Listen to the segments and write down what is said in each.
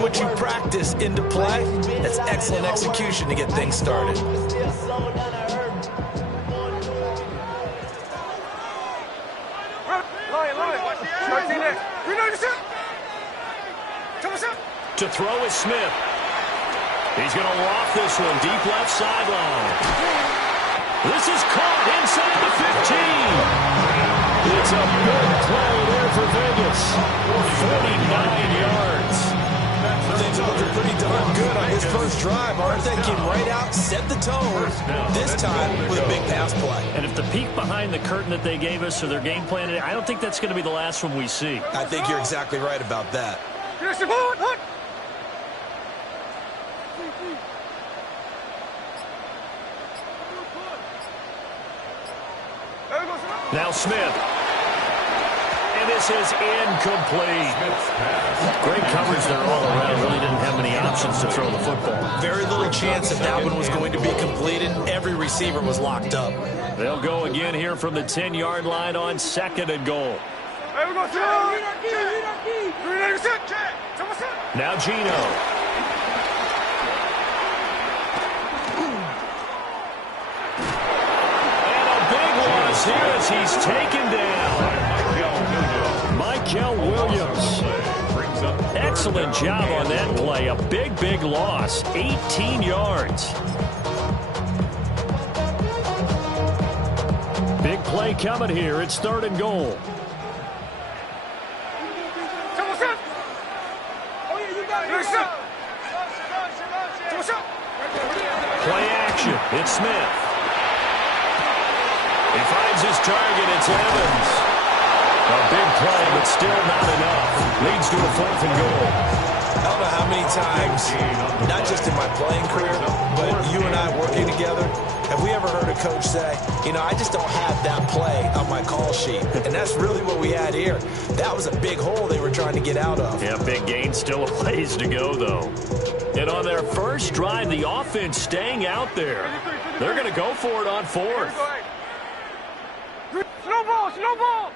putting what you practice into play, that's excellent execution to get things started. To throw is Smith. He's going to loft this one deep left sideline. This is caught inside the 15. It's a big play there for Vegas. 49 yards. Things are looking pretty darn good on his first drive, aren't they? Came right out, set the tone, this time with a big pass play. And if the peek behind the curtain that they gave us or their game plan, I don't think that's going to be the last one we see. I think you're exactly right about that. Now Smith. And this is incomplete. Great coverage there all around. Really didn't have many options to throw the football. Very little chance that that one was going to be completed. Every receiver was locked up. They'll go again here from the 10-yard line on 2nd and goal. Now Gino. Here as he's taken down. Michael Williams. Excellent job on that play. A big, big loss. 18 yards. Big play coming here. It's 3rd and goal. Play action. It's Smith. He finds his target. It's Evans. A big play, but still not enough. Leads to a 4th and goal. I don't know how many times, not just in my playing career, but you and I working together, have we ever heard a coach say, you know, I just don't have that play on my call sheet. And that's really what we had here. That was a big hole they were trying to get out of. Yeah, big gain. Still a ways to go, though. And on their first drive, the offense staying out there. They're going to go for it on 4th. Slow ball, slow ball.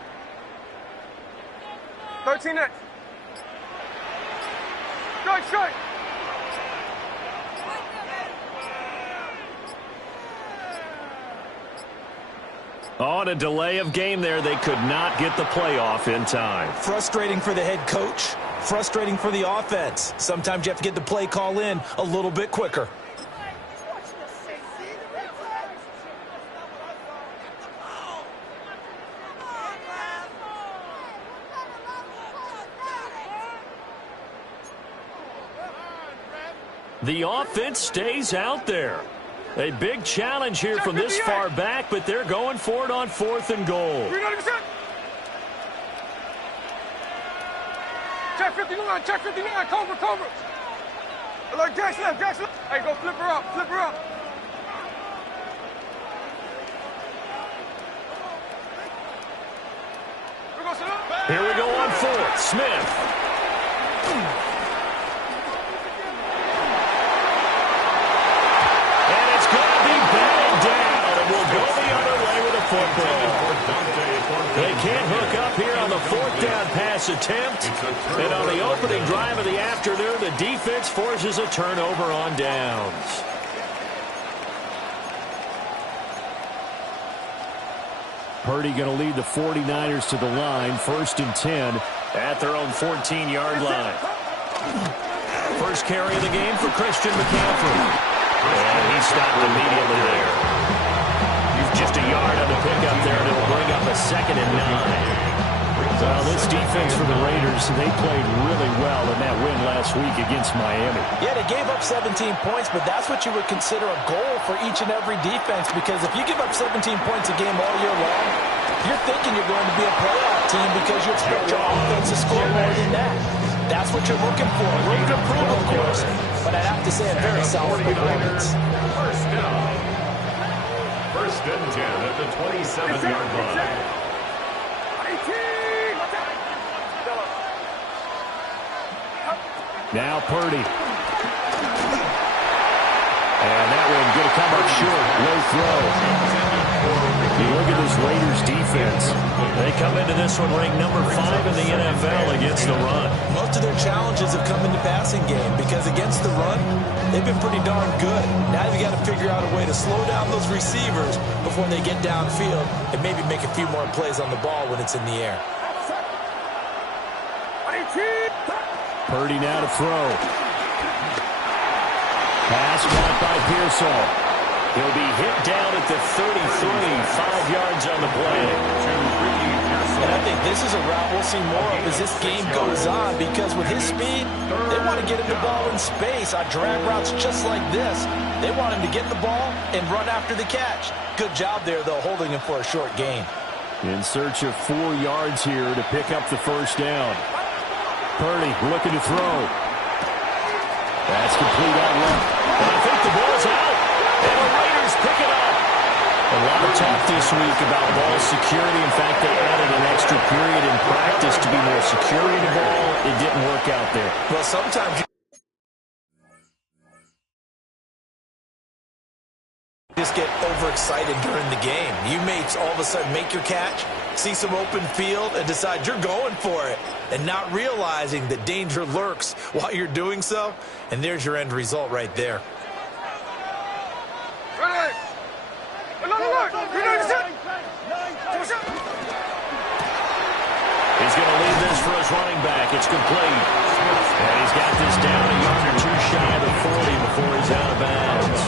13 next. Strike. On a delay of game there, they could not get the play off in time. Frustrating for the head coach, frustrating for the offense. Sometimes you have to get the play call in a little bit quicker. The offense stays out there. A big challenge here from this far back, but they're going for it on 4th and goal. Check 59, cover. Like Jackson left. Hey, go flip her up. Here we go on 4th. Smith. They can't hook up here on the 4th down pass attempt. And on the opening drive of the afternoon, the defense forces a turnover on downs. Purdy going to lead the 49ers to the line. 1st and 10 at their own 14-yard line. First carry of the game for Christian McCaffrey. And he stopped immediately there. Just a yard on the pickup there, and it'll bring up a 2nd and 9. Well, this defense for the Raiders, they played really well in that win last week against Miami. Yeah, they gave up 17 points, but that's what you would consider a goal for each and every defense, because if you give up 17 points a game all year long, you're thinking you're going to be a playoff team because you expect your offense to score more than that. That's what you're looking for. Room to improve, of course, but I'd have to say a very solid performance. First down. 1st and 10 at the 27-yard line. Now Purdy. And that one going to come up short. Low throw. You look at this Raiders defense. They come into this one ranked number 5 in the NFL against the run. Most of their challenges have come in the passing game because against the run, they've been pretty darn good. Now you've got to figure out a way to slow down those receivers before they get downfield and maybe make a few more plays on the ball when it's in the air. Purdy now to throw. Pass caught by Pearsall. He'll be hit down at the 33, 5 yards on the play. And I think this is a route we'll see more of as this game goes on because with his speed, they want to get him the ball in space on drag routes just like this. They want him to get the ball and run after the catch. Good job there, though, holding him for a short gain. In search of 4 yards here to pick up the first down. Purdy looking to throw. That's complete out left. And I think the ball's out. And the Raiders pick it up. A lot of talk this week about ball security. In fact, they added an extra period in practice to be more secure in the ball. It didn't work out there. Well, sometimes you just get overexcited during the game. You may all of a sudden make your catch, see some open field, and decide you're going for it, and not realizing that danger lurks while you're doing so. And there's your end result right there. He's going to leave this for his running back. It's complete. And he's got this down a yard or two shy of the 40 before he's out of bounds.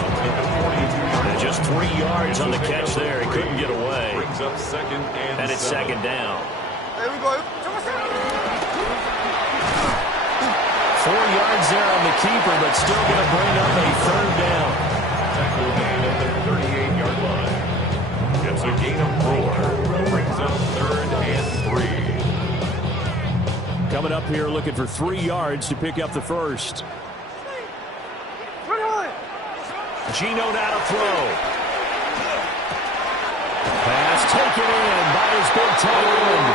And just 3 yards on the catch there. He couldn't get away. And it's second down. 4 yards there on the keeper, but still going to bring up a third down. Tackle gain at the 38-yard line. It's a gain of 4. Brings up 3rd and 3. Coming up here looking for 3 yards to pick up the first. Gino now to throw. Pass taken in by his big tight end.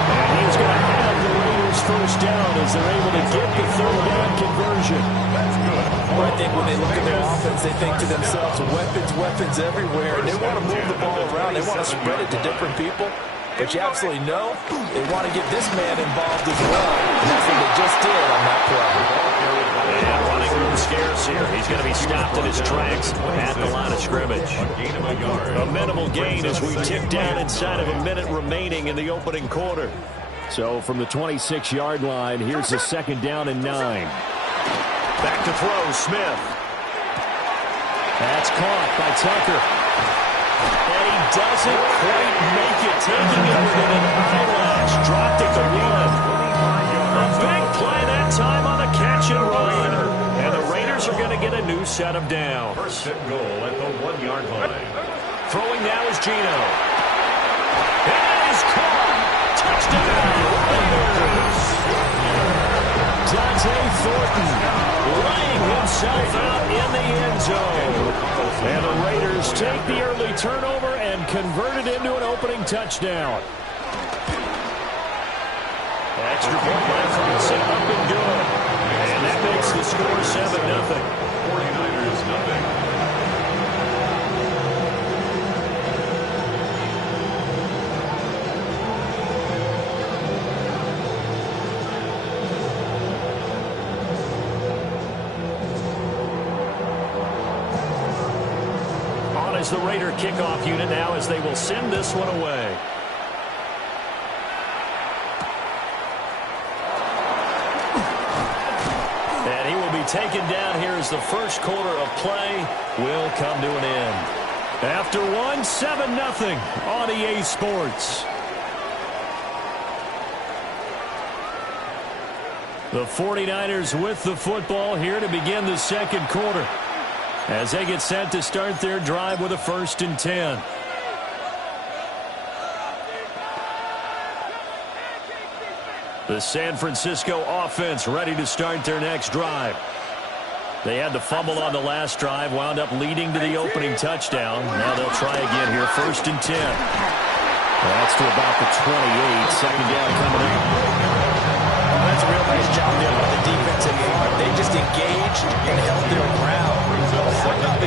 And he's going to have the Raiders first down as they're able to get the third down conversion. That's good. Well, I think when they look at their offense, they think to themselves, weapons everywhere. And they want to move the ball around. They want to spread it to different people. But you absolutely know they want to get this man involved as well. And that's what they just did on that play. And running room scarce here. He's going to be stopped in his tracks at the line of scrimmage. A minimal gain as we tick down inside of a minute remaining in the opening quarter. So from the 26-yard line, here's a second down and 9. Back to throw, Smith. That's caught by Tucker. And he doesn't quite make it, taking it within an eyelash. Dropped at the 1. A big play that time on the catch and run. And the Raiders are going to get a new set of downs. First and goal at the 1-yard line. Throwing now is Gino. It is caught. Touchdown, Raiders. Dante Thornton laying himself out in the end zone. And the Raiders take the early turnover and convert it into an opening touchdown. Extra point left from the set up and good. And that makes the score 7-0. 49ers nothing. Is the Raider kickoff unit now as they will send this one away. And he will be taken down here as the first quarter of play will come to an end. After 7-0 on EA Sports. The 49ers with the football here to begin the second quarter, as they get set to start their drive with a 1st and 10. The San Francisco offense ready to start their next drive. They had the fumble on the last drive, wound up leading to the opening touchdown. Now they'll try again here, 1st and 10. That's to about the 28, second down coming up. Well, that's a real nice job there by the defensive front. They just engaged and held their ground. What about the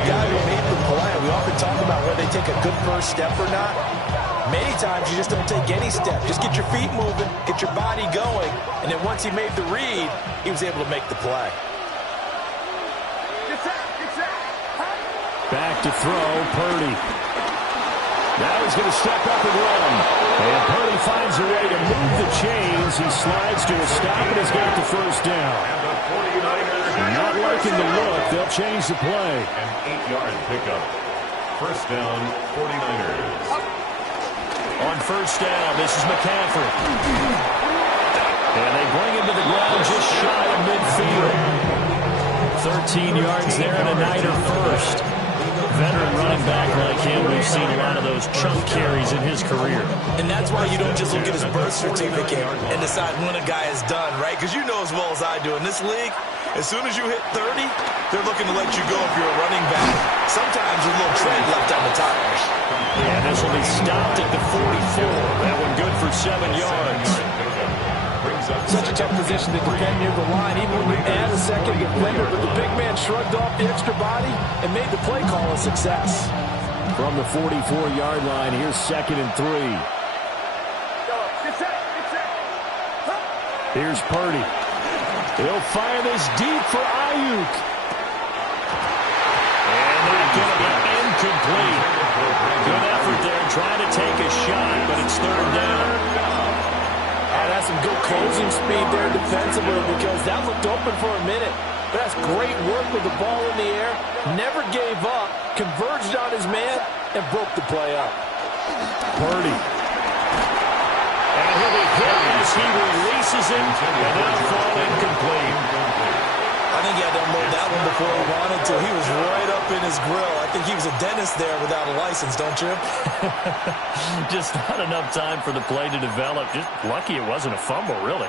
often talk about whether they take a good first step or not. Many times you just don't take any step. Just get your feet moving, get your body going, and then once he made the read, he was able to make the play. Back to throw, Purdy. Now he's going to step up and run. And Purdy finds a way to move the chains. He slides to a stop and has got the first down. Not liking the look. They'll change the play. An 8-yard pickup. First down, 49ers. On first down, this is McCaffrey. And they bring him to the ground just shy of midfield. 13 yards there and a Niner first. Veteran running back like him, we've seen a lot of those chunk carries in his career. And that's why you don't just look at his birth certificate and decide when a guy is done, right? Because you know as well as I do, in this league, as soon as you hit 30, they're looking to let you go if you're a running back. Sometimes a little tread left on the tires. And this will be stopped at the 44. That one good for 7 yards. Such a tough position to defend near the line, even when you add a second defender. But the big man shrugged off the extra body and made the play call a success. From the 44-yard line, here's 2nd and 3. Here's Purdy. He'll fire this deep for Ayuk. And that's going to be incomplete. Good effort there, trying to take a shot, but it's 3rd down. That's some good closing speed there defensively because that looked open for a minute. But that's great work with the ball in the air. Never gave up, converged on his man, and broke the play up. Purdy. And he'll be hit as he releases it, and that'll fall incomplete. I think he had to unload that one before he wanted to. He was right up in his grill. I think he was a dentist there without a license, don't you? Just not enough time for the play to develop. Just lucky it wasn't a fumble, really.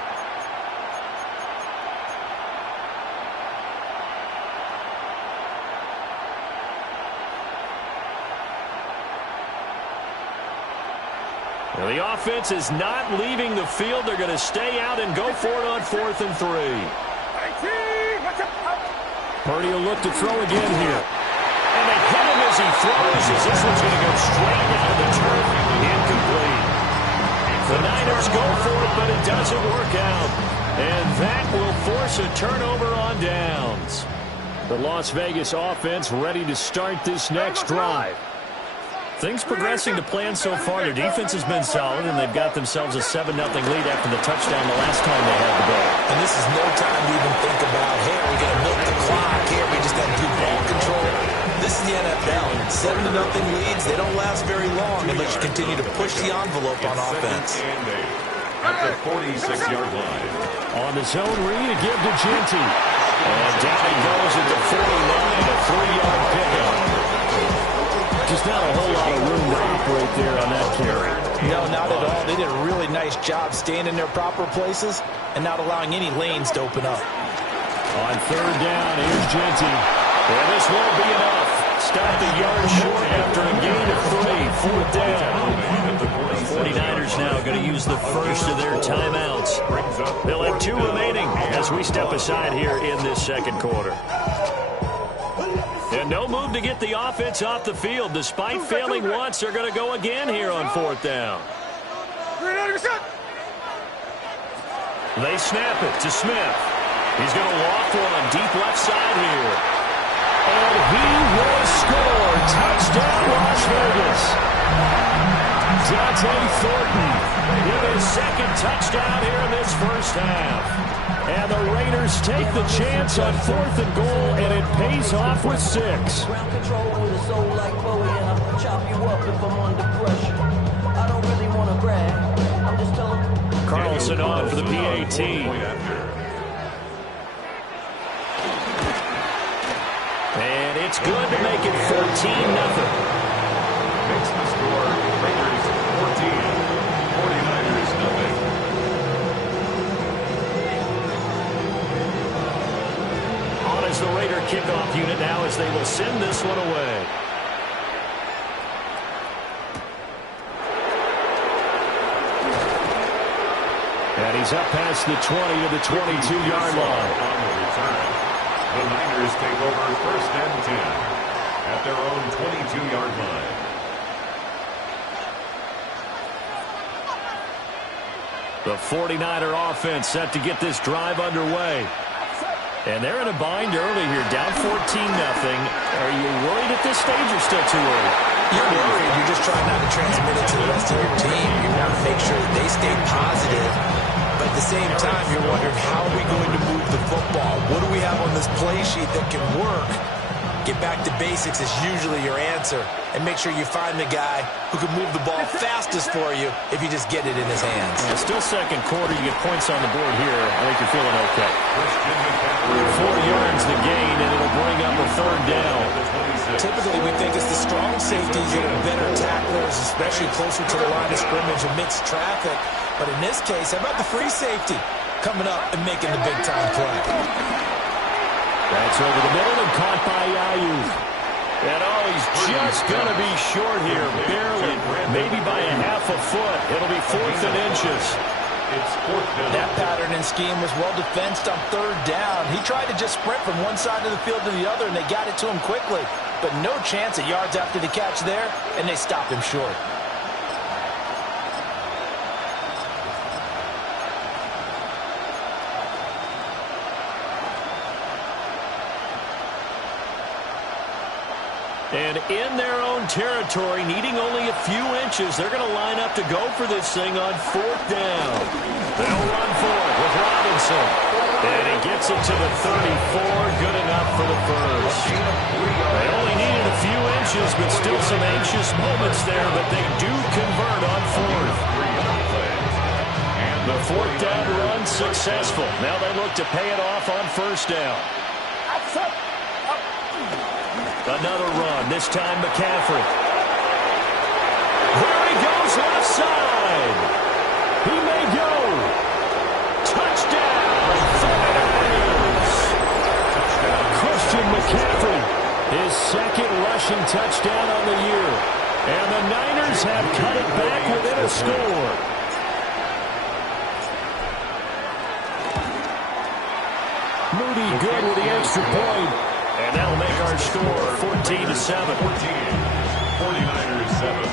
Well, the offense is not leaving the field. They're going to stay out and go for it on 4th and 3. Purdy will look to throw again here. And they hit him as he throws, as this one's going to go straight down to the turf. Incomplete. The Niners go for it, but it doesn't work out. And that will force a turnover on downs. The Las Vegas offense ready to start this next drive. Things progressing to plan so far. Their defense has been solid, and they've got themselves a 7-0 lead after the touchdown the last time they had the ball. And this is no time to even think about, hey, are we going to milk the clock? Here, we just got to do ball control. This is the NFL. 7-0 leads, they don't last very long unless you continue to push the envelope on offense. At the 46-yard line. On the zone read, a give to Genty. And down he goes at the 49, a 3-yard pickup. Just not a whole lot of room to operate there on that carry. No, not at all. They did a really nice job staying in their proper places and not allowing any lanes to open up. On 3rd down, here's Genty. And this won't be enough. Stopped a yard short after a gain of 3. 4th down. The 49ers now going to use the first of their timeouts. They'll have 2 remaining as we step aside here in this 2nd quarter. And no move to get the offense off the field. Despite failing once, they're going to go again here on 4th down. They snap it to Smith. He's going to walk one deep left side here. And he will score. Touchdown, Las Vegas. Dante Thornton with his 2nd touchdown here in this first half. And the Raiders take the chance on 4th and goal, and it pays off with 6. Ground control with a soul like Bowie, and I'll chop you up if I'm under pressure. I don't really want to brag. I'm just telling. Carlson on for the PAT. And it's good to make it 14-0. Makes the score. Raiders 14, 49ers nothing. On as the Raider kickoff unit now as they will send this one away. And he's up past the 20 to the 22-yard line. On the return. The Niners take over 1st and 10. at their own 22-yard line. The 49er offense set to get this drive underway. And they're in a bind early here, down 14-0. Are you worried at this stage or still too early? You're worried. You're just trying not to transmit it to the rest of your team. You want to make sure that they stay positive. But at the same time, you're wondering, how are we going to move the football? What do we have on this play sheet that can work? Get back to basics is usually your answer. And make sure you find the guy who can move the ball fastest for you if you just get it in his hands. Yeah, still second quarter. You get points on the board here. I think you're feeling okay. 4 yards the gain, and it'll bring up a third down. Typically, we think it's the strong safeties that are better tacklers, especially closer to the line of scrimmage amidst traffic. But in this case, how about the free safety coming up and making the big-time play? That's over the middle and caught by Ayuk. And he's just going to be short here, barely, maybe by a half a foot. It'll be 4th and inches. That pattern and scheme was well defensed on third down. He tried to just sprint from one side of the field to the other, and they got it to him quickly. But no chance at yards after the catch there, and they stopped him short. And in their own territory, needing only a few inches, they're going to line up to go for this thing on 4th down. They'll run for it with Robinson. And he gets it to the 34, good enough for the first. They only needed a few inches, but still some anxious moments there, but they do convert on 4th. The 4th down run successful. Now they look to pay it off on 1st down. Another run, this time McCaffrey. There he goes, left side. He may go. Touchdown, 49ers. Christian McCaffrey, his 2nd rushing touchdown on the year. And the Niners have cut it back within a score. Moody good with the extra point. And that'll make our score 14-7. 49ers 7.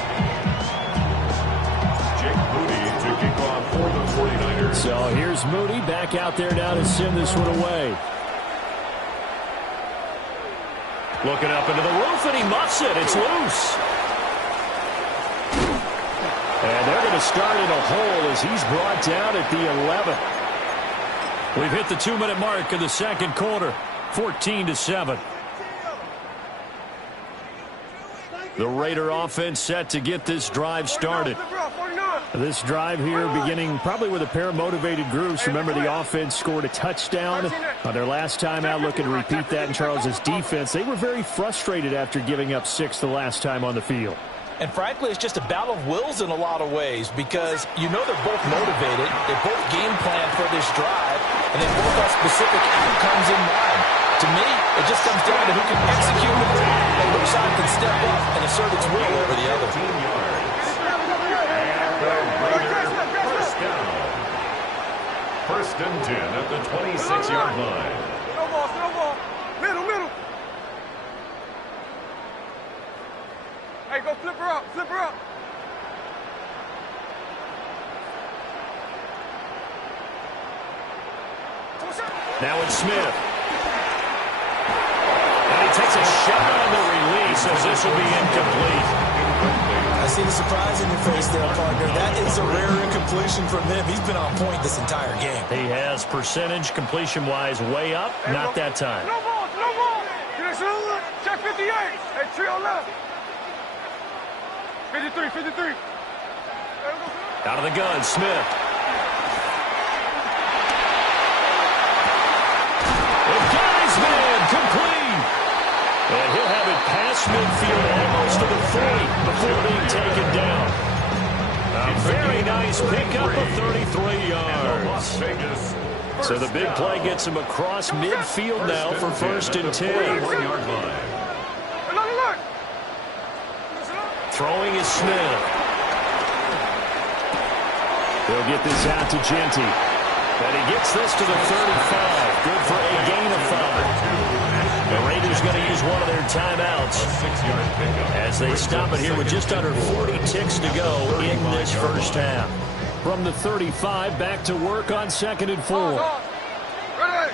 Jake Moody to kick off for the 49ers. So here's Moody back out there now to send this one away. Looking up into the roof, and he muffs it. It's loose. And they're going to start in a hole as he's brought down at the 11. We've hit the 2-minute mark of the second quarter. 14-7. The Raider offense set to get this drive started. This drive here beginning probably with a pair of motivated groups. Remember, the offense scored a touchdown on their last time out. Looking to repeat that in Charles's defense. They were very frustrated after giving up 6 the last time on the field. And frankly, it's just a battle of wills in a lot of ways, because you know they're both motivated, they both game plan for this drive, and they both have specific outcomes in mind. To me, it just comes down to who can execute the plan and which side can step up and assert its will over the other. 15 yards. And the Raiders first down. 1st and 10 at the 26-yard line. Snowball. Middle. Hey, go flip her up. Now it's Smith. And he takes a shot on the release as this will be incomplete. I see the surprise in your face there, partner. That is a rare incompletion from him. He's been on point this entire game. He has percentage completion-wise way up. Not that time. No ball. Check 58. Hey, trio left. 53. Out of the gun, Smith. And got his man complete. And he'll have it past midfield almost to the 30 before being taken down. A very nice pickup of 33 yards. So the big play gets him across midfield now for 1st and 10. 1-yard line. Throwing is Smith. They'll get this out to Genty. And he gets this to the 35. Good for a gain of 5. The Raiders going to use one of their timeouts 6-yard pickup. as they stop it here with just under 40 ticks to go in this first half. From the 35, back to work on 2nd and 4. Ready?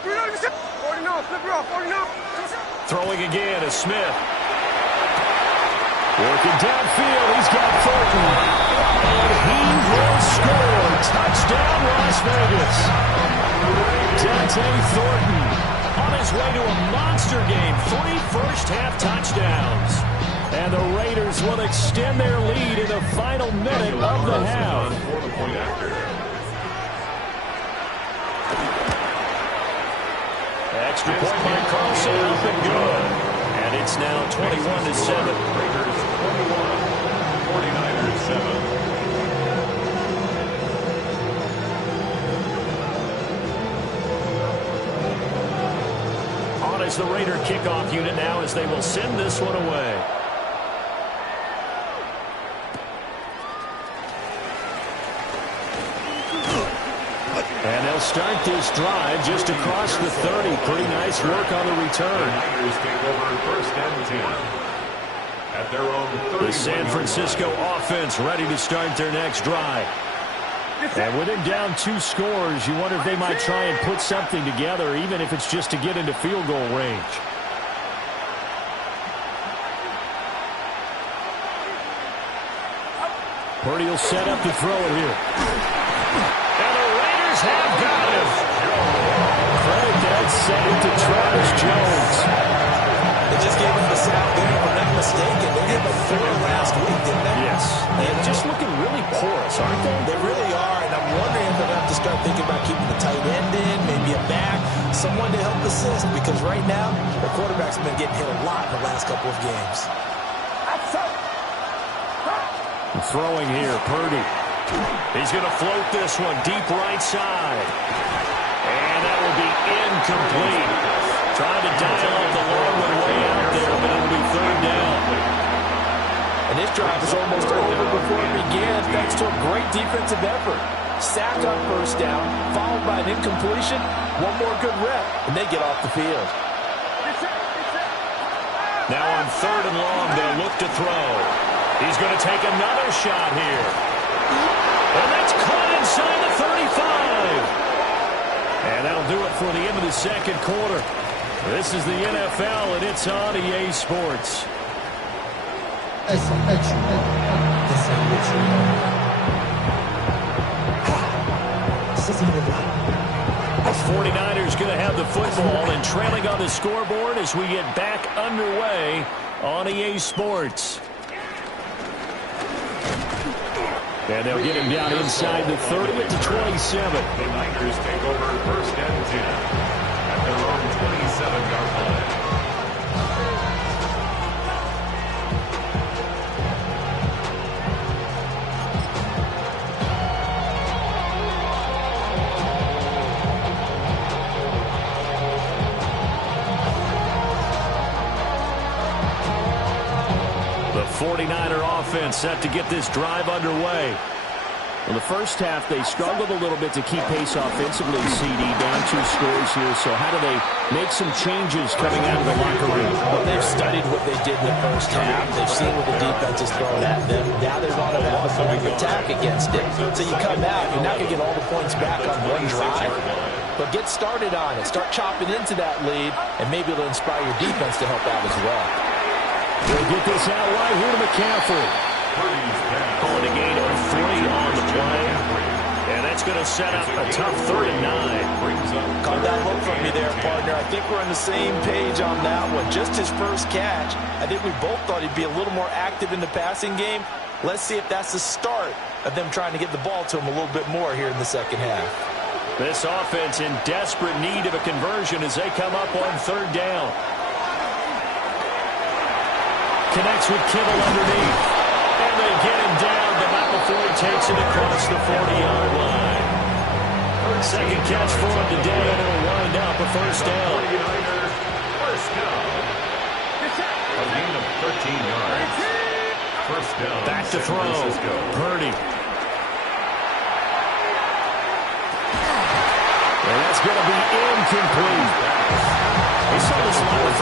49, flip it off, 49. Throwing again is Smith. Working downfield, he's got Thornton. And he will score. Touchdown, Las Vegas. Dante Thornton on his way to a monster game. 3 first-half touchdowns. And the Raiders will extend their lead in the final minute of the half. For the point after. Extra point by Carlson, up and good. And it's now 21-7. Raiders 21, 49ers 7. On is the Raider kickoff unit now as they will send this one away. And they'll start this drive just across the 30. Pretty nice work on the return. Niners take over 1st and 10. At their own 31. The San Francisco offense ready to start their next drive. And with him down 2 scores, you wonder if they might try and put something together, even if it's just to get into field goal range. Purdy will set up to throw it here. And the Raiders have got him. Credit that save to Travis Jones. They just gave him the sound there, if I'm not mistaken. They gave him 4 last week, didn't they? Yes. And just looking really porous, aren't they? They really are, and I'm wondering if they're going to have to start thinking about keeping the tight end in, maybe a back, someone to help assist, because right now, the quarterback's been getting hit a lot in the last couple of games. Throwing here, Purdy. He's going to float this one deep right side. And that will be incomplete. Trying to dial up the long one way out there, but it'll be 3rd down. And this drive is almost over before it began, thanks to a great defensive effort. Sack on 1st down, followed by an incompletion, one more good rep, and they get off the field. Now on 3rd and long, they'll look to throw. He's going to take another shot here. And that's caught inside the 35. And that'll do it for the end of the 2nd quarter. This is the NFL, and it's on EA Sports. The 49ers going to have the football and trailing on the scoreboard as we get back underway on EA Sports. And they'll get him down inside the 30 to 27. The Niners take over 1st and 10 at their own 27-yard line. The 49er offense set to get this drive underway. In the first half, they struggled a little bit to keep pace offensively, CD, down 2 scores here. So how do they make some changes coming out of the locker room? Well, they've studied what they did in the first half. They've seen what the defense is throwing at them. Now they want to have a point of attack against it. So you come out, you're not going to get all the points back on one drive. But get started on it. Start chopping into that lead, and maybe it'll inspire your defense to help out as well. They'll get this out right here to McCaffrey. Calling a gain of 3 on the play. And that's going to set up a tough 3rd and 9. Caught that look from me there, partner. I think we're on the same page on that one. Just his first catch. I think we both thought he'd be a little more active in the passing game. Let's see if that's the start of them trying to get the ball to him a little bit more here in the 2nd half. This offense in desperate need of a conversion as they come up on 3rd down. Connects with Kittle underneath. And they get him down, but not before he takes it across the 40-yard line. 2nd catch for him today, and it'll wind up a 1st down. 49ers, 1st down. A gain of 13 yards. 1st down. Back to throw. Purdy. And that's going to be incomplete. We saw this line of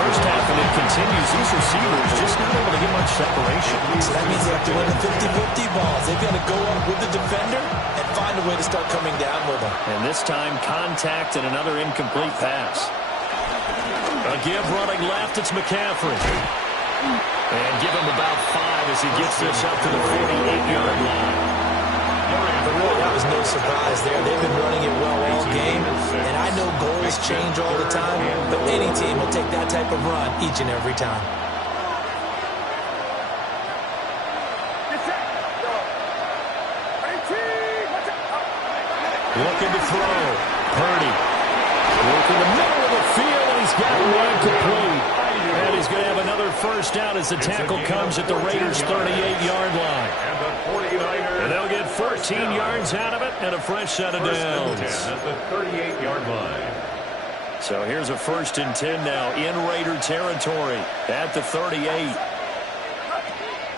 continues. These receivers just not able to get much separation. So that means they have to win the 50-50 balls. They've got to go up with the defender and find a way to start coming down with them. And this time, contact and another incomplete pass. A give running left, it's McCaffrey. And give him about 5 as he gets this up to the 48-yard line. But really, that was no surprise there. They've been running it well all game. And I know goals change all the time, but any team will take that type of run each and every time. Looking to throw. Purdy. Working the middle of the field, and he's got one complete. And he's going to have another first down as the tackle comes at the Raiders' 38-yard line. And they'll get 14 yards out of it and a fresh set of downs. At the 38-yard line. So here's a 1st and 10 now in Raider territory at the 38.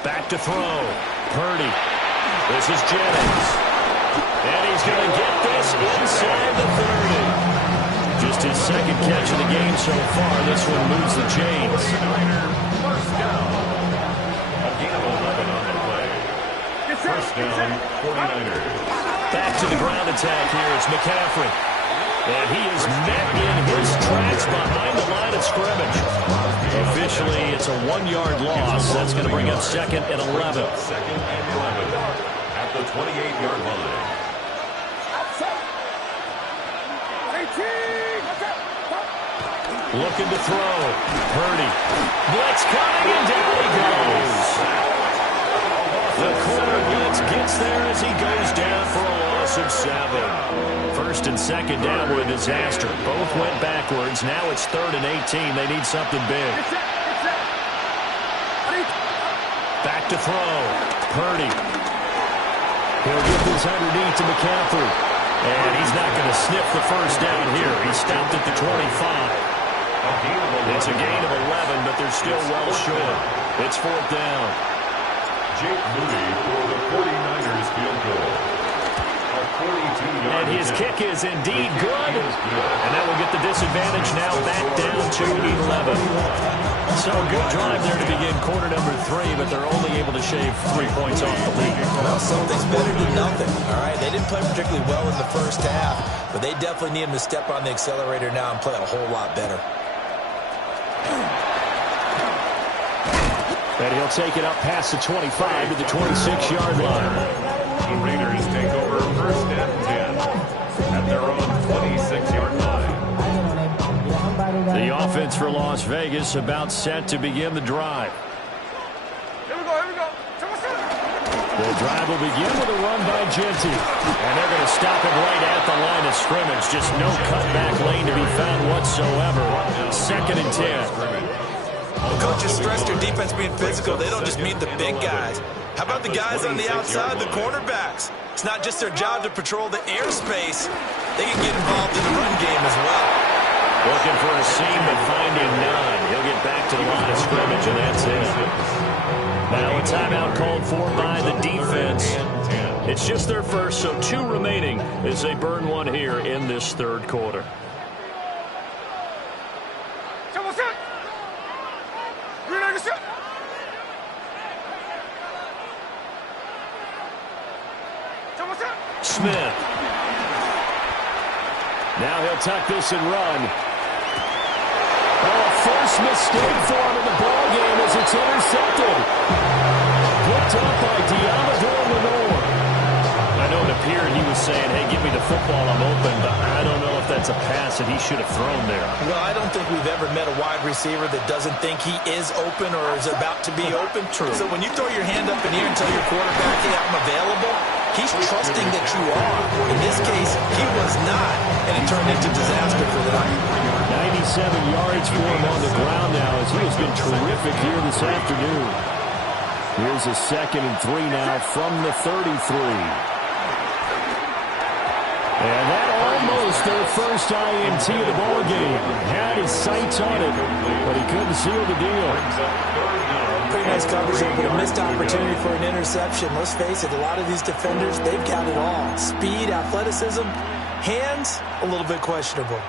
Back to throw. Purdy. This is Jennings. And he's going to get this inside the 30. Just his second catch of the game so far. This one moves the chains. First down. A gain of 11 on the play. First down, 49ers. Back to the ground attack here. It's McCaffrey. And he is met in his tracks behind the line of scrimmage. Officially, it's a 1-yard loss. That's going to bring up 2nd and 11. 2nd and 11 at the 28-yard line. Looking to throw. Purdy. Blitz coming, and down he goes. The corner blitz gets there as he goes down for a loss of 7. 1st and 2nd down were a disaster. Both went backwards. Now it's 3rd and 18. They need something big. Back to throw. Purdy. He'll get this underneath to McCaffrey. And he's not going to sniff the first down here. He stopped at the 25. It's a gain of 11, but they're still well short. It's 4th down. Jake Moody for the 49ers field goal. A 42-yard And his kick is indeed good. And that will get the disadvantage now back down to 11. So good drive there to begin quarter number 3, but they're only able to shave 3 points off the lead. Well, something's better than nothing, all right? They didn't play particularly well in the first half, but they definitely need him to step on the accelerator now and play a whole lot better. And he'll take it up past the 25 to the 26-yard line. The Raiders take over 1st and 10 at their own 26-yard line. The offense for Las Vegas about set to begin the drive. Here we go. The drive will begin with a run by Genty. And they're going to stop it right at the line of scrimmage. Just no cutback lane to be found whatsoever. 2nd and 10. The coaches stress their defense being physical. They don't just mean the big guys. How about the guys on the outside, the cornerbacks? It's not just their job to patrol the airspace. They can get involved in the run game as well. Looking for a seam, but finding none. He'll get back to the line of scrimmage, and that's it. Now a timeout called for by the defense. It's just their first, so 2 remaining as they burn one here in this 3rd quarter. Smith. Now he'll tuck this and run. Oh, first mistake for him in the ballgame as it's intercepted. Picked up by Diamador Lenore. I know it appeared he was saying, hey, give me the football, I'm open, but I don't know if that's a pass that he should have thrown there. Well, I don't think we've ever met a wide receiver that doesn't think he is open or is about to be open. True. So when you throw your hand up in here and tell your quarterback, hey, I'm available, he's trusting that you are. In this case, he was not, and it turned into disaster for the night. 97 yards for him on the ground now as he has been terrific here this afternoon. Here's a 2nd and 3 now from the 33. And that almost their first INT of the ballgame. Had his sights on it, but he couldn't seal the deal. Pretty nice coverage there, but a missed opportunity for an interception. Let's face it, a lot of these defenders, they've got it all. Speed, athleticism, hands, a little bit questionable.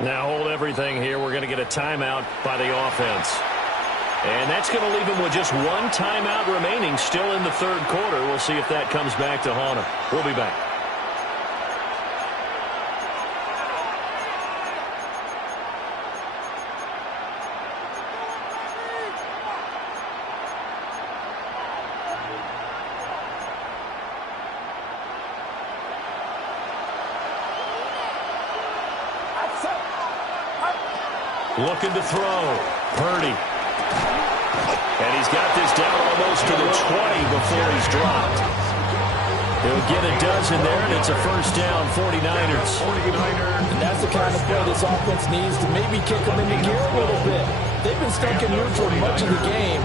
Now hold everything here. We're going to get a timeout by the offense. And that's going to leave him with just one timeout remaining still in the third quarter. We'll see if that comes back to haunt him. We'll be back. Looking to throw. Purdy. And he's got this down almost to the 20 before he's dropped. He'll get a dozen there, and it's a first down, 49ers. And that's the kind of play this offense needs to maybe kick them into gear a little bit. They've been stuck in neutral much of the game.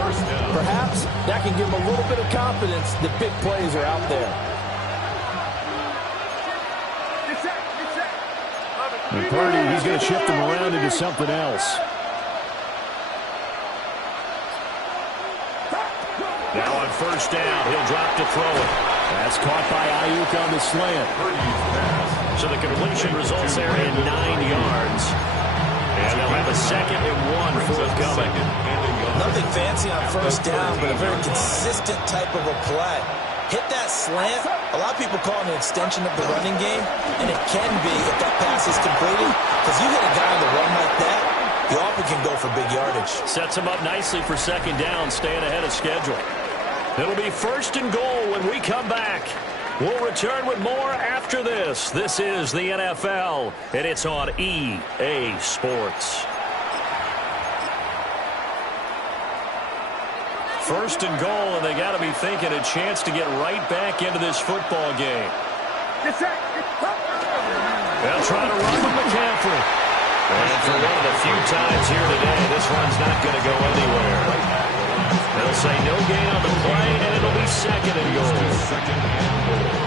Perhaps that can give them a little bit of confidence that big plays are out there. And Purdy, he's going to shift him around into something else. Now on first down, he'll drop to throw it. That's caught by Ayuk on the slant. So the completion results there in 9 yards. And they'll have a 2nd and 1 forthcoming. Nothing fancy on first down, but a very consistent type of a play. Hit that slant. A lot of people call it an extension of the running game, and it can be if that pass is completed, because you hit a guy on the run like that, you often can go for big yardage. Sets him up nicely for 2nd down, staying ahead of schedule. It'll be 1st and goal when we come back. We'll return with more after this. This is the NFL, and it's on EA Sports. 1st and goal, and they got to be thinking a chance to get right back into this football game. They'll try to run with McCaffrey. And for one of the few times here today, this one's not going to go anywhere. They'll say no gain on the play, and it'll be 2nd and goal.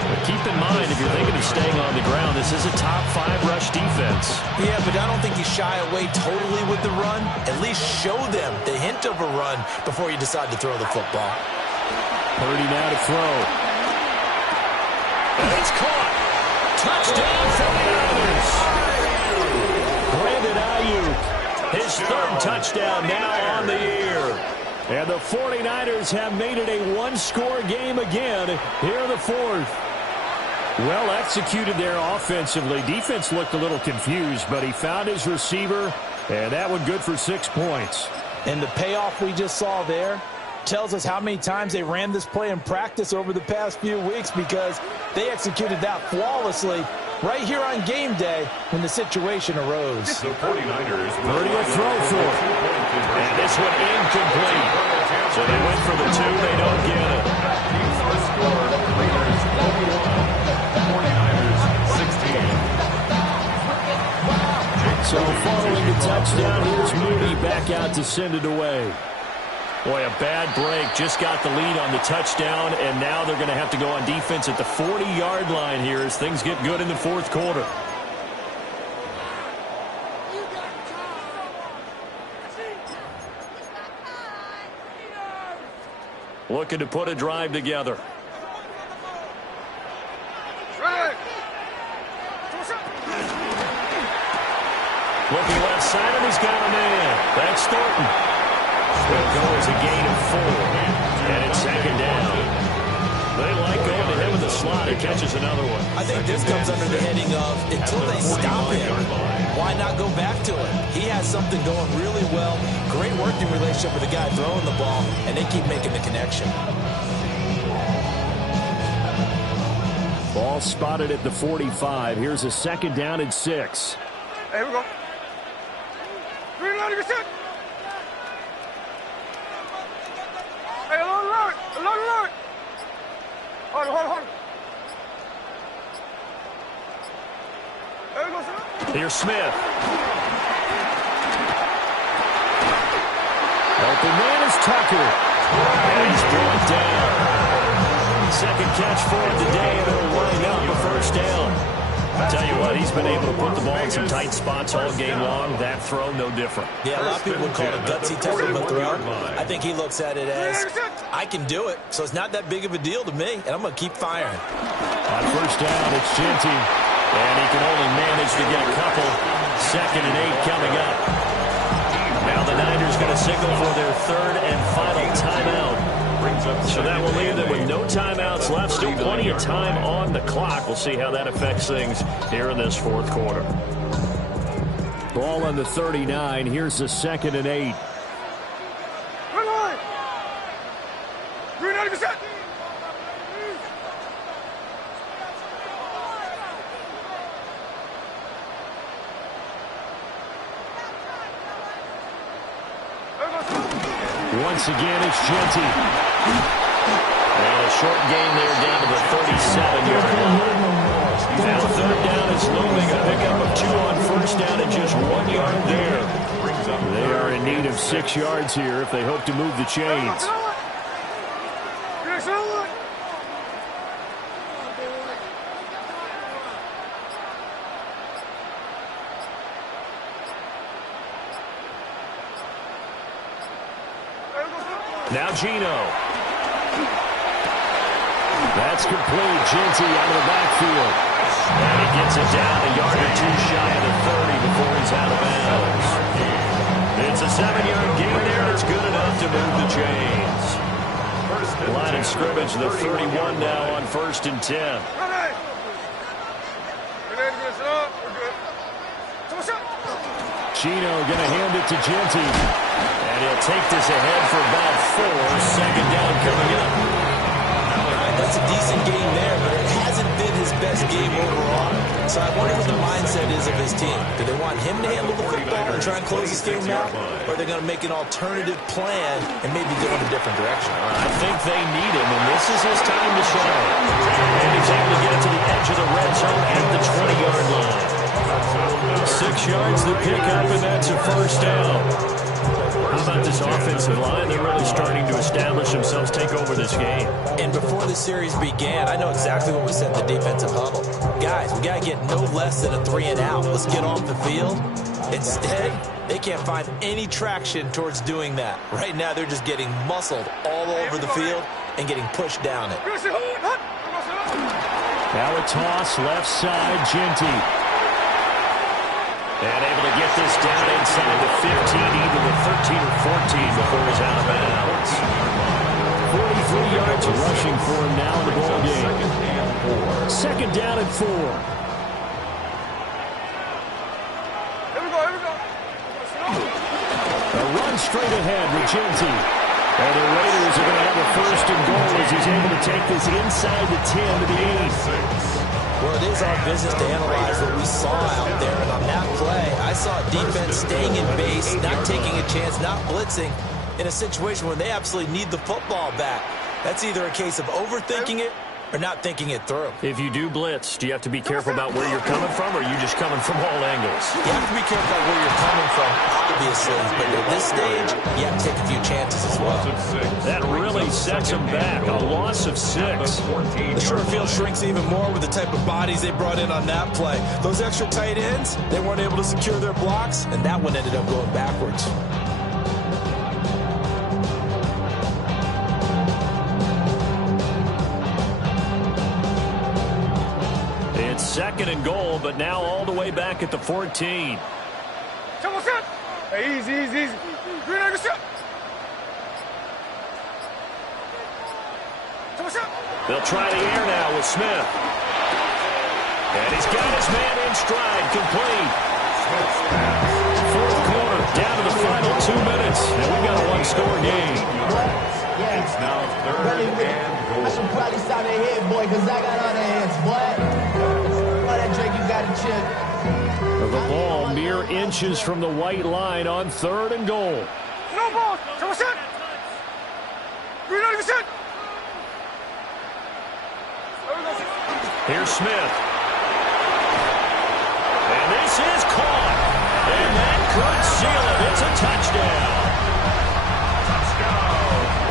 But keep in mind, if you're thinking of staying on the ground, this is a top 5 rush defense. Yeah, but I don't think you shy away totally with the run. At least show them the hint of a run before you decide to throw the football. Purdy now to throw. And it's caught. Touchdown 49ers. Brandon Ayuk, his 3rd touchdown now on the year. And the 49ers have made it a one-score game again here in the 4th. Well executed there offensively. Defense looked a little confused, but he found his receiver, and that one good for 6 points. And the payoff we just saw there tells us how many times they ran this play in practice over the past few weeks, because they executed that flawlessly right here on game day when the situation arose. The 49ers Purdy will throw for it. And this one incomplete. So they went for the 2. They don't get it. Our score, Raiders 41, 49ers 16. So following the touchdown, here's Moody back out to send it away. Boy, a bad break. Just got the lead on the touchdown, and now they're going to have to go on defense at the 40-yard line here as things get good in the 4th quarter. Looking to put a drive together. Looking left side, and he's got a man. That's Thornton. Will go as a gain of 4. And it's 2nd down. They like going to him in the slot. He catches another one. I think this comes under the heading of, until they stop him, why not go back to it? He has something going really well. Great working relationship with the guy throwing the ball, and they keep making the connection. Ball spotted at the 45. Here's a 2nd down and 6. Hey, here we go. 390%. Hey, along. Hold on. There we go, sir. Here's Smith. Open man is Tucker. And he's brought down. 2nd catch for him today, and it'll wind up a first down. I'll tell you what, he's been able to put the ball in some tight spots all game long. That throw, no different. Yeah, a lot of people would call it a gutsy type of a throw. I think he looks at it as, I can do it, so it's not that big of a deal to me, and I'm going to keep firing. On first down, it's Genty. And he can only manage to get a couple. 2nd and 8 coming up. Now the Niners going to signal for their 3rd and final timeout. So that will leave them with no timeouts left. Still plenty of time on the clock. We'll see how that affects things here in this 4th quarter. Ball on the 39. Here's the 2nd and 8. Once again, it's Genty. And a short gain there down to the 37-yard line. Now 3rd down is looming. A pickup of 2 on 1st down and just 1 yard there. They are in need of 6 yards here if they hope to move the chains. Now Gino. That's complete. Genty out of the backfield. And he gets it down a yard or 2 shy of the 30 before he's out of bounds. It's a 7-yard gain there, and it's good enough to move the chains. Line of scrimmage, the 31 now on 1st and 10. Gino going to hand it to Genty. And he'll take this ahead for about 4. 2nd down coming up. That's a decent game there, but it hasn't been his best game overall. So I wonder what the mindset is of his team. Do they want him to handle the football and try and close this game out? Or are they going to make an alternative plan and maybe go in a different direction? I think they need him, and this is his time to shine. And he's able to get it to the edge of the red zone at the 20-yard line. 6 yards the pickup, and that's a 1st down. How about this offensive line? They're really starting to establish themselves, take over this game. And before the series began, I know exactly what we said in the defensive huddle. Guys, we got to get no less than a 3-and-out. Let's get off the field. Instead, they can't find any traction towards doing that. Right now, they're just getting muscled all over the field and getting pushed down it. Now a toss left side, Genty. And able to get this down inside the 15, either the 13 or 14 before he's out of bounds. 43 yards rushing for him now in the ball game. 2nd down and 4. A run straight ahead with Genty. And the Raiders are going to have a 1st and goal as he's able to take this inside the 10 to the 8. Well, it is our business to analyze what we saw out there. And on that play, I saw a defense staying in base, not taking a chance, not blitzing in a situation where they absolutely need the football back. That's either a case of overthinking it or not thinking it through. If you do blitz, do you have to be careful about where you're coming from, or are you just coming from all angles? You have to be careful about where you're coming from, obviously. But at this stage, you have to take a few chances as well. That really sets them back. A loss of 6. The short field shrinks even more with the type of bodies they brought in on that play. Those extra tight ends, they weren't able to secure their blocks, and that one ended up going backwards. It's 2nd and goal, but now all the way back at the 14. Hey, easy. They'll try the air now with Smith. And he's got his man in stride, complete. 4th quarter, down to the final 2 minutes. And we've got a 1-score game. It's now 3rd and goal. I should probably sign their head, boy, because I got other hands, boy. All that Drake, you got to chill. The ball mere inches from the white line on 3rd and goal. No ball. Here's Smith. And this is caught. And that could seal it. It's a touchdown.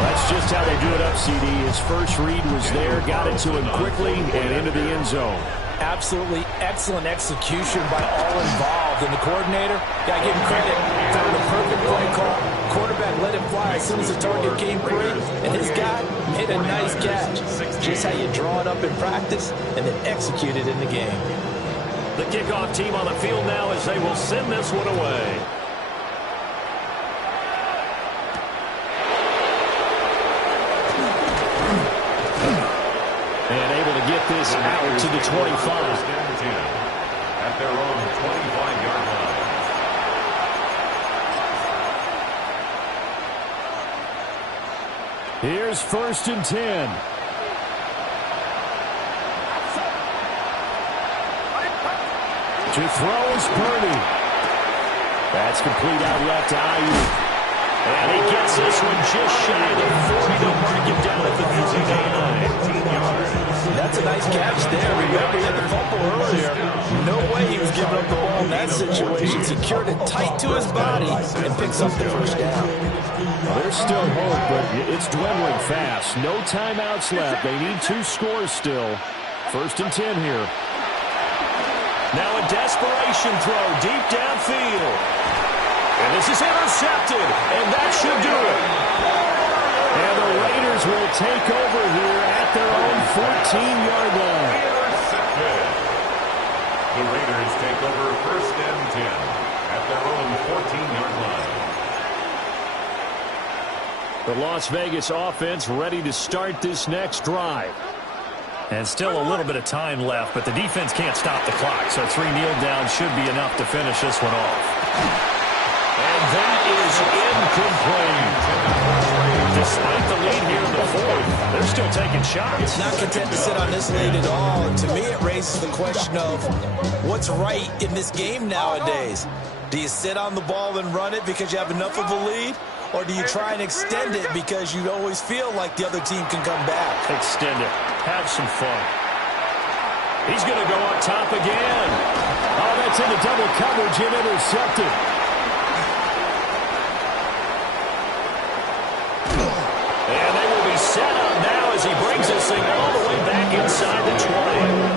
That's just how they do it up, CD. His first read was there, got it to him quickly, and into the end zone. Absolutely excellent execution by all involved. And the coordinator, got to give him credit. Found the perfect play call. Quarterback let it fly as soon as the target came free. And his guy made a nice catch. Just how you draw it up in practice and then execute it in the game. The kickoff team on the field now as they will send this one away. And able to get this out to the 25. At their own 25-yard line. Here's 1st and 10. To throw is Purdy. That's complete out left to Ayuk. And he gets this one just shy of the 40. They'll mark him down at the 39. That's a nice catch there. Remember, he had the fumble earlier. No way he was giving up the ball in that situation. Secured it tight to his body and picks up the 1st down. Well, there's still hope, but it's dwindling fast. No timeouts left. They need 2 scores still. 1st and 10 here. Now a desperation throw deep downfield. And this is intercepted, and that should do it. And the Raiders will take over here at their own 14-yard line. Intercepted. The Raiders take over 1st and 10 at their own 14-yard line. The Las Vegas offense ready to start this next drive. And still a little bit of time left, but the defense can't stop the clock, so 3 kneel downs should be enough to finish this one off. And that is incomplete. Despite the lead here in the 4th, they're still taking shots. Not content to sit on this lead at all. And to me, it raises the question of what's right in this game nowadays. Do you sit on the ball and run it because you have enough of a lead? Or do you try and extend it because you always feel like the other team can come back? Extend it. Have some fun. He's going to go on top again. Oh, that's into double coverage and intercepted. And they will be set up now as he brings this thing all the way back inside the 20.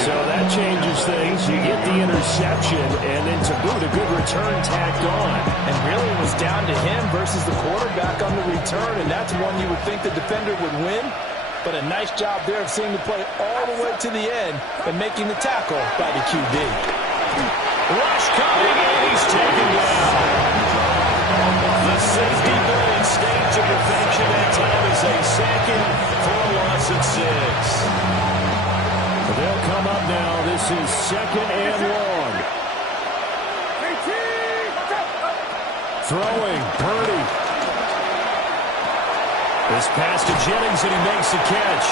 So that changes things. You get the interception, and then to boot, a good return tacked on. And really it was down to him versus the quarterback on the return, and that's one you would think the defender would win. But a nice job there of seeing the play all the way to the end and making the tackle by the QB. Rush coming, and he's taken down. The safety ball stage of perfection that time is a second for a loss at 6. They'll come up now. This is 2nd and long. Throwing, Purdy. This pass to Jennings, and he makes the catch.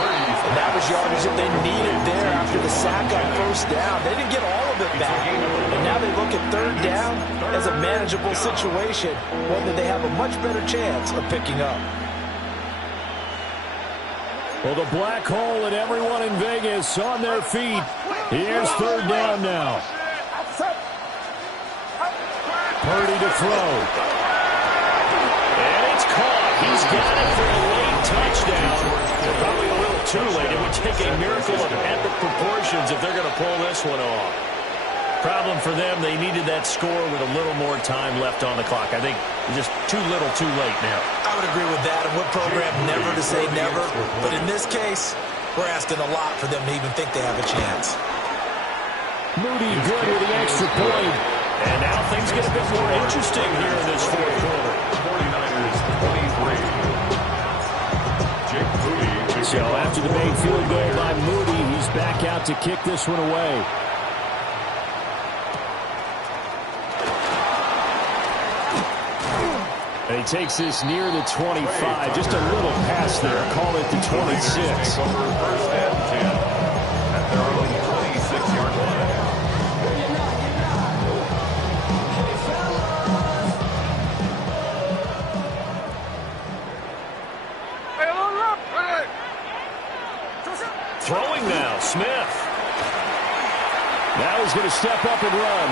And that was yardage that they needed there after the sack on 1st down. They didn't get all of it back. And now they look at 3rd down as a manageable situation, one that they have a much better chance of picking up. Well, the black hole and everyone in Vegas on their feet. Here's 3rd down now. Purdy to throw. And it's caught. He's got it for a late touchdown. Probably a little too late. It would take a miracle of epic proportions if they're going to pull this one off. Problem for them, they needed that score with a little more time left on the clock. I think just too little too late now. I would agree with that. And what program never to say never. But in this case, we're asking a lot for them to even think they have a chance. Moody good with the extra point. And now things get a bit more interesting here in this 4th quarter. 49ers 23. Jake Moody. So after the big field goal by Moody, he's back out to kick this one away. And he takes this near the 25. Just a little pass there. Call it the 26. Over 1st and 10 at their own 26-yard line. Throwing now, Smith. Now he's going to step up and run.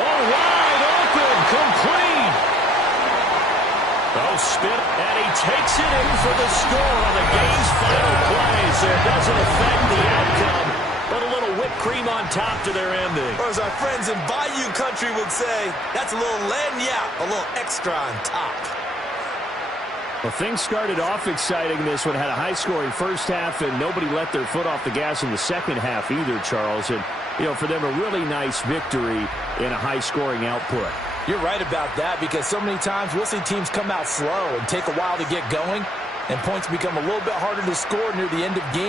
Oh, wide open, complete. Oh, spin, and he takes it in for the score on the game's final play. So it doesn't affect the outcome, but a little whipped cream on top to their ending. Or as our friends in Bayou Country would say, that's a little lagniappe, a little extra on top. Well, things started off exciting. This one had a high-scoring first half, and nobody let their foot off the gas in the second half either, Charles. And, for them, a really nice victory in a high-scoring output. You're right about that, because so many times we'll see teams come out slow and take a while to get going, and points become a little bit harder to score near the end of games.